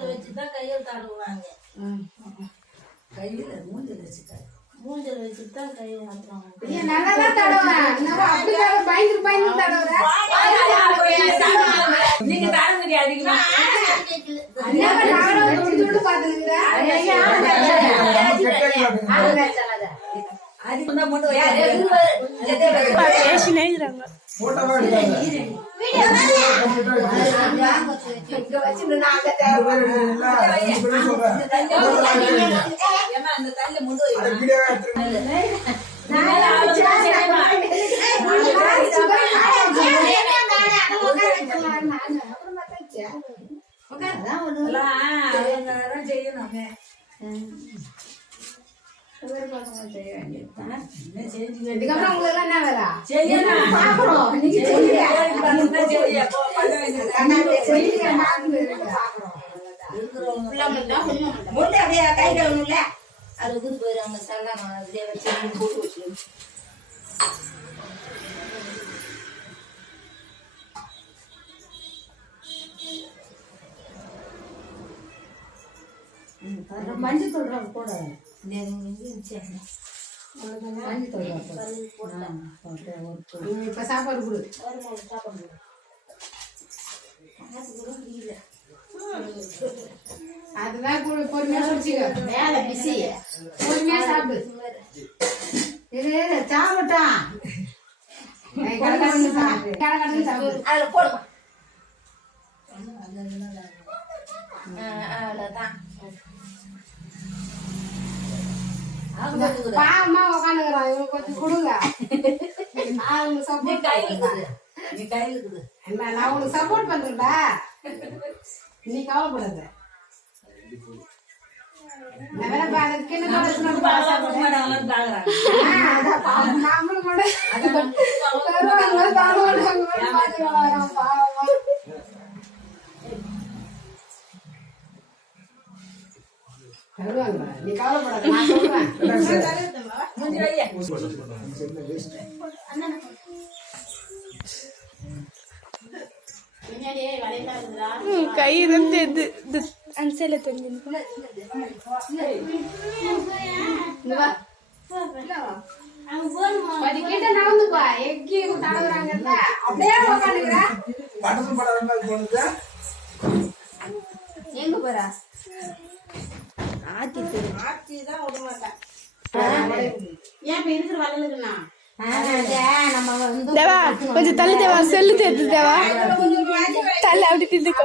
மூஞ்சில வச்சு தான் கையில் மூஞ்சில வச்சுட்டாரு மூஞ்சில வச்சு தான் கையில் தடவுவாங்க நீ நல்லாதான் தடவை. பயந்து பயந்து தடவுற. நீங்க தாரங்க அதிகமா. என்னவோ நானும் துண்டு துண்டு பார்த்துக்கிறேன். அதிகம் தான் மட்டும் போட்டோவா எடுக்காத. இங்க வச்சுட்டு நான் அங்க தேவை. இல்ல, அஞ்சு பேரும் சொல்றேன். ஏமா அந்த கல்ல முண்டு வை. அது வீடியோவா எடுத்துருங்க. நான் நினைச்சேன், நான் சும்மா அப்புறம் பார்த்தாச்சு. எல்லாம் அவங்க தான் செய்யணும். இதுக்கப்புறம் உங்களுக்கு என்ன வேலை? செய்யணும். பாக்குறோம். நீங்க. முள்ளு அப்படியே கை கழுவணும்ல அது போயிடும் சல்லாம அப்படியே வச்சு போட்டு வச்சு மஞ்சள் மஞ்சள் தூள் இப்போ சாப்பாடு கொடு அதுதான். கொடு பொறுமையா குடிச்சுக்க வேலை பிஸி பொறுமையா சாப்பிடு இது சாப்பிட்டான் கடகடன்னு சாப்பிடு கடகடன்னு சாப்பிடு போடுமா பாவமா உட்காந்துக்கிறான் இவனுக்கு கொஞ்சம் கொடுங்க. நான் உனக்கு சப்போர்ட் நீ கையில இருக்குது நான் உனக்கு சப்போர்ட் பண்றேன்டா நீ கவலைப்படாத. வேணா பா- தருவாங்க, நீ கவலைப்படாத நான் சொல்றேன் கை இருந்து தெரிஞ்சு எக்கி தடவுறாங்கல்ல, அப்படியே போனது. எங்க போற? ஏன் இப்ப இருக்கிற வள்ளலுக்குண்ணா? தேவா கொஞ்சம் தள்ளி தேவா செல்லு தேத்து தேவா. தள்ளி அப்படி திண்டுக்கோ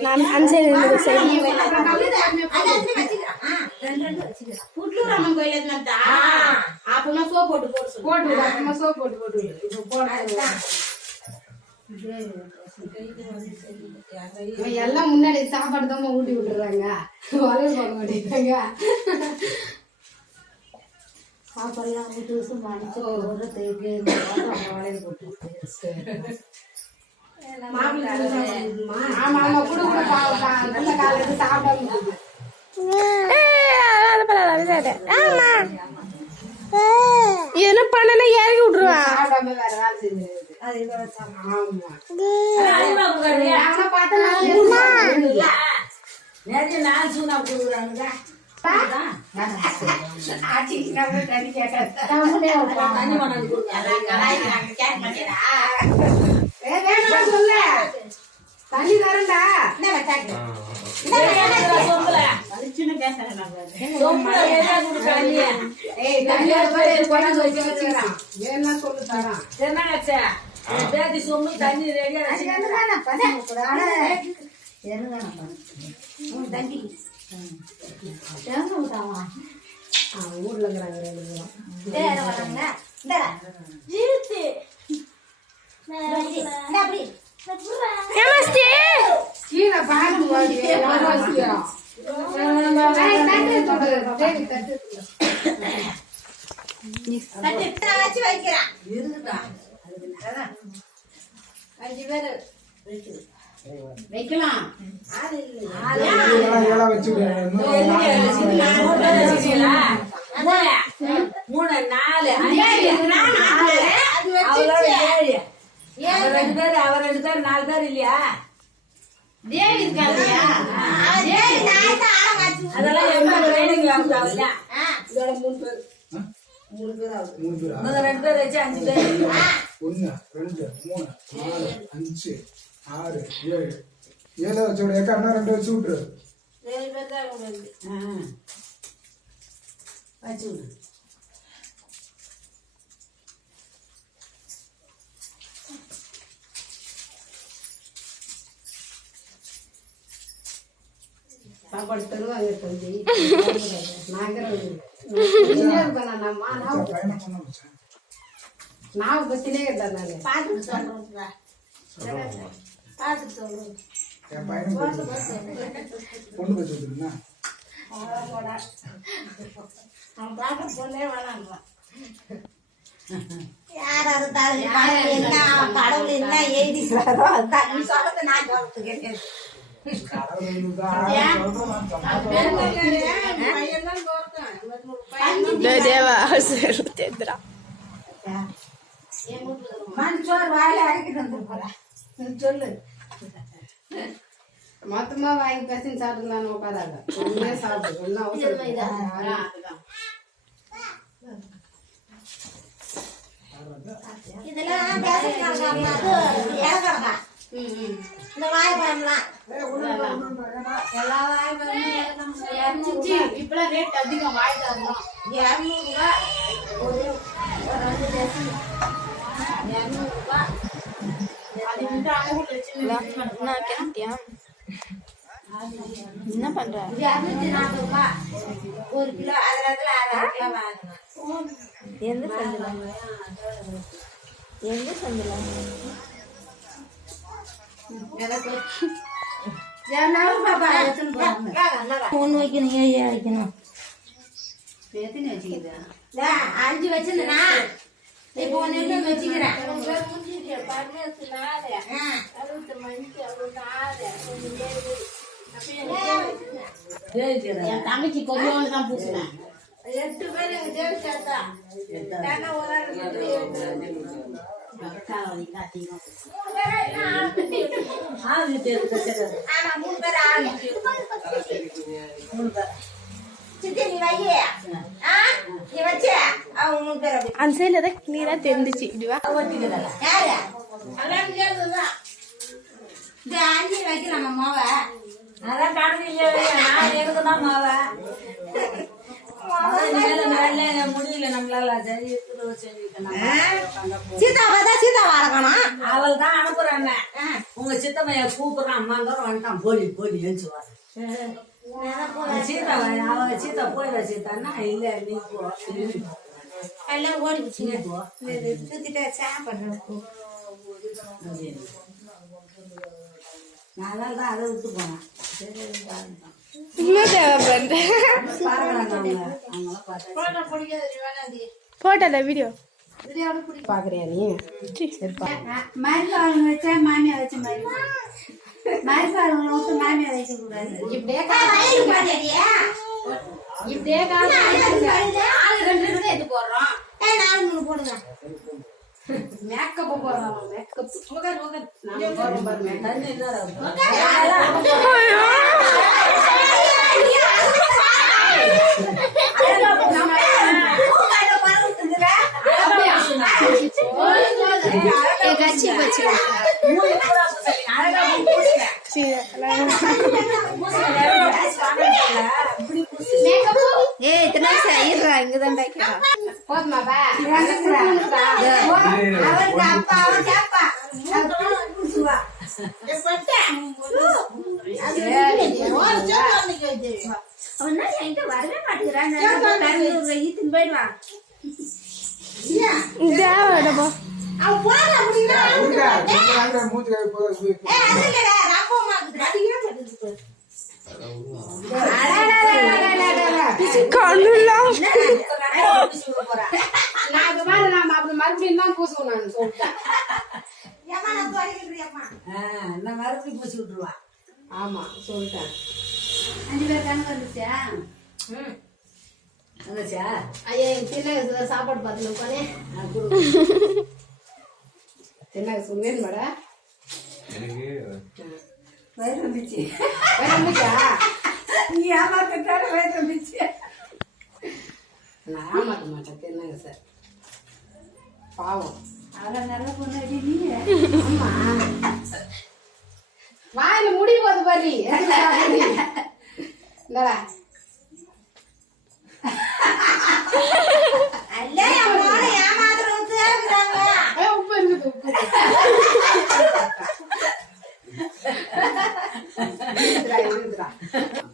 நான் இருந்து சைடு புட்லூர் அம்மன் கோயில் எதுனாத்தா? அப்பமா soap போட்டு. போட்டு அப்புறமா soap போட்டு போட்டு எல்லாம் முன்னாடி சாப்பாடு தான் ஊட்டி விட்டுறாங்க. வளையல் போட மாட்டேங்கிறாங்க. சாப்பாடுலாம் ஊட்டி வச்சு மடிச்சு ஒரு தேக்கு வளையல் போட்டு மாமா கூட கூட குடு நல்ல காலையில சாப்பிடாம இருக்குது. ஆமா. என்ன பண்ணனா இறக்கி விட்டுருவான் தண்ணி கேட்காது. தண்ணி ஊர்ல இருக்கிறாங்க ரெண்டு பேரும். ஏமாஸ்டி கீழே பாருங்க வாடி, எவ்வளவு வசிக்கிறோம். ஏய், தட்டு தொடு, தேவி, தட்டு தொடு. இருக்குதான் அஞ்சு பேரு வைக்கலாம் மூணு நாலு அவரோட ஏழு அவர் ரெண்டு பேர் அவர் ரெண்டு பேர் நாலு பேர் இல்லையா தேவி வச்சு அதெல்லாம் வேணுங்க இதோட மூணு பேர் மூணு பேரா ரெண்டு பேர் வச்சு அஞ்சு பேர். ஒன்று ரெண்டு மூணு நாலு அஞ்சு ஆறு ஏழு. ஏழு வச்சு விடு. ஏக்கா இன்னும் ரெண்டு வச்சு விட்டுரு. ஏழு பேர் தான் உங்களுக்கு வச்சு விடு. சாப்பாடு தருவாங்க தம்பி. நாங்கிறோம் நம்ம நான் நான் பார்த்துட்டு பார்த்துட்டு என் பையனும் பொண்ணு அவன் பார்க்க பொண்ணே யார் அறுத்தாரு என்ன கடவுள் என்ன எழுதிக்கிறாரோ அதுதான் நீ சொல்றது நான் சொல்றது கிடையாது தேவா மனுஷோர் வாயில அடிக்கிட்டு வந்து போறேன் நீ சொல்லு மொத்தமா வாங்கி பேசி சாப்பிட்டு உட்காராங்க சாப்பிடு ஒன்னும் அவசரம் இதெல்லாம் பேசுறாங்க இந்த வாய்ப்பழம்லாம் எல்லா வாய்ப்பழமும் சிச்சி இப்பெல்லாம் ரேட் அதிகம். வாய் தரணும் இரநூறுவா ஒரு ஒரு ரெண்டு நான் கேட்டியா? என்ன பண்ற? இரநூத்தி நாற்பது ஒரு கிலோ அதில் அதில் அரை கிலோ வாங்கணும் எந்த சந்தில? எந்த சந்தில? ஒன்று வைக்கணும் ஏழு வைக்கணும் எத்தனை வச்சுக்கிது அஞ்சு வச்சிருந்தனா இப்போ ஒன்று வச்சுக்கிறேன் என் தங்கச்சி தான் பூசினேன் எட்டு பேர் அவங்க அந்த சைடுல தான் கிளியரா தெரிஞ்சிச்சு இப்படிவா இந்த அஞ்சு வைக்கலாம் நம்ம அதான் கடந்து நான் எனக்கு தான் மாவை? மேல மேல முடியல நம்மளால சரி இருக்குது செஞ்சுக்கலாம் சீதா பார்த்தா சீதா வளர்க்கணும் அவள் தான் அனுப்புறாங்க. உங்க சித்தமைய கூப்பிடுறான் அம்மாந்தோரம் வந்துட்டான். போலி போலி எழுச்சு வர சீதா அவ சீதா போயிட சீதான்னா இல்ல நீ போ. எல்லாம் ஓடி போச்சுங்க சுத்திட்டு சாப்பிட்றேன் நான் தான் அதை விட்டு போனேன். இன்னும் தேவை பண்ற பாக்குறாங்க அவங்க அவங்களாம் பார்த்தா போட்டல வீடியோ பாக்குறியா நீ? மருமகள் வச்சா மாமியா வச்ச மாதிரி மருமகள் விட்டு மாமியா வைக்க கூடாது இப்படியே இப்படியே காசு ஆளு ரெண்டு ரெண்டு எடுத்து போடுறோம். நாலு மூணு போடுங்க. மேக்கப் போடுறான் மேக்கப் உட்கார் உட்கார் தண்ணி என்ன கட்சி போச்சு ஏய் இத்தனை இங்கதான் அவருக்கு அப்பா அவனா என்கிட்ட வரவே மாட்டேங்கிறான் போயிடுவான் தேவைடப்பா கண்ணுலாம். மறுபடியும் பூசி விட்டுருவா ஆமா சொல்லிட்டேன் அஞ்சு பேர் கணக்கு வந்துச்சா வந்துச்சா ஐயா எங்க சின்ன சாப்பாடு பார்த்து உட்கானே. சின்ன சொன்னேன் மேடம் எனக்கு வயிறு வந்துச்சு வேற வந்துச்சா நீ ஏமாத்தாரு வயிறு வந்துச்சு நான் ஏமாத்த மாட்டேன் என்னங்க சார் பாவம் அதான் நல்ல பொண்ணு நீ வாயில முடி போது பாரு. இந்தடா அல்ல உப்பு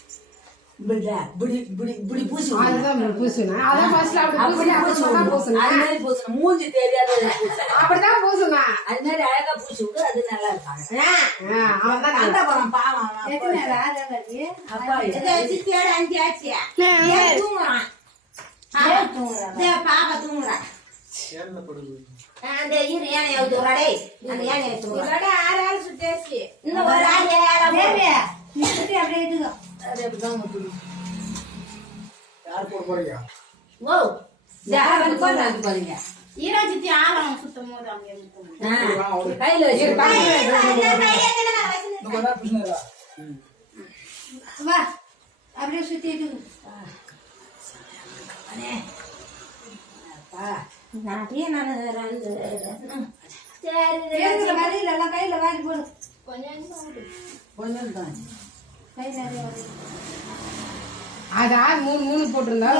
இப்படி. அதுதான் பூசணும். அதான் அப்படி. அது மாதிரி பூசணும். மூஞ்சி தெரியாத பூசணும். அப்படிதான் பூசணும். அது மாதிரி அழகா பூசி அது நல்லா இருக்கும் ஆ, அவன்தான் நல்லா. அந்த படம் பாவம் அவன் அப்பா அஞ்சு தூங்குறான் பாப்பா தூங்குறான் அந்த இரு ஆறு ஆள் இன்னும் ஒரு ஆள் ஏழை நீ சுத்தி அப்படியே இதுங்க அது அப்படிதான் முத்துது. யார் போட போறீங்க ஓ யார் வந்து பாருங்க ஈரா சித்தி ஆலம் சுத்தும் போது அங்கே ஆ, கையில வச்சு பிரச்சனை வா அப்படியே நான் சரி கையில வாரி போடு கொஞ்சம் தான் கையில அது ஆறு, மூணு மூணு போட்டிருந்தா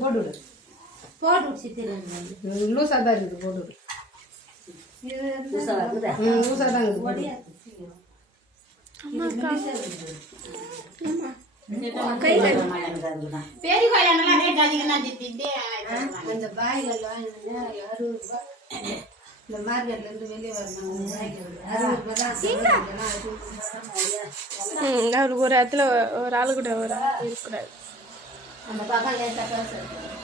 போட்டு தான் இருக்குது இருக்குது, போட்டு தான் இருக்குது. பெரிய ரேட் அதிகம் சித்தி அந்த பாயில அறுபது ரூபாய் இந்த மார்க்கெட்ல இருந்து வெளியே வரணும். அறுபது ரூபாய் தான். ம், அவருக்கு ஒரு இடத்துல ஒரு ஆளு கூட ஒரு இருக்கக்கூடாது அந்த பக்கம்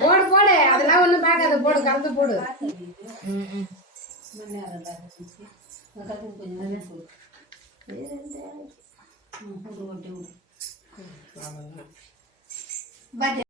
போடு போடு. அதெல்லாம் ஒண்ணும் பார்க்காத. போடு கலந்து போடு. பட்